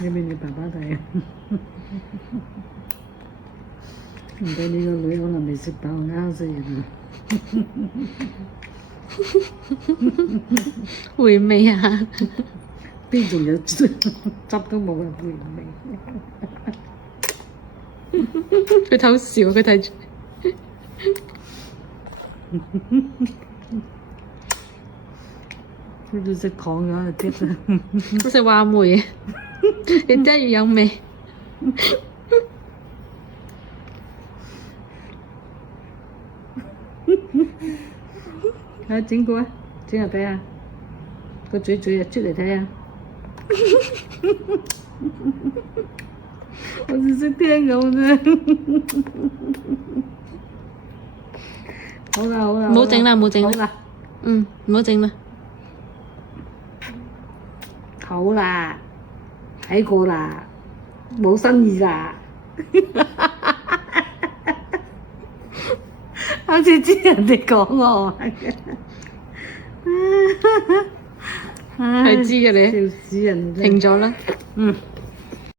你俾你爸爸睇啊！唔俾你個女可能未食飽，啱食完。回味啊！邊仲有汁都冇啊！回味。佢偷笑，佢睇住。佢哋食糖咗就啲啦。都食話梅，越擠越有味。睇整個啊，整下睇下，個嘴啊出嚟睇下。我只識聽咁啫。好啦好啦，唔好整啦，唔好整啦。好啦，嗯，唔好整啦。好啦，睇過啦，冇新意啦。好似知人哋講我。係知嘅你。笑死人真係。停咗啦。嗯。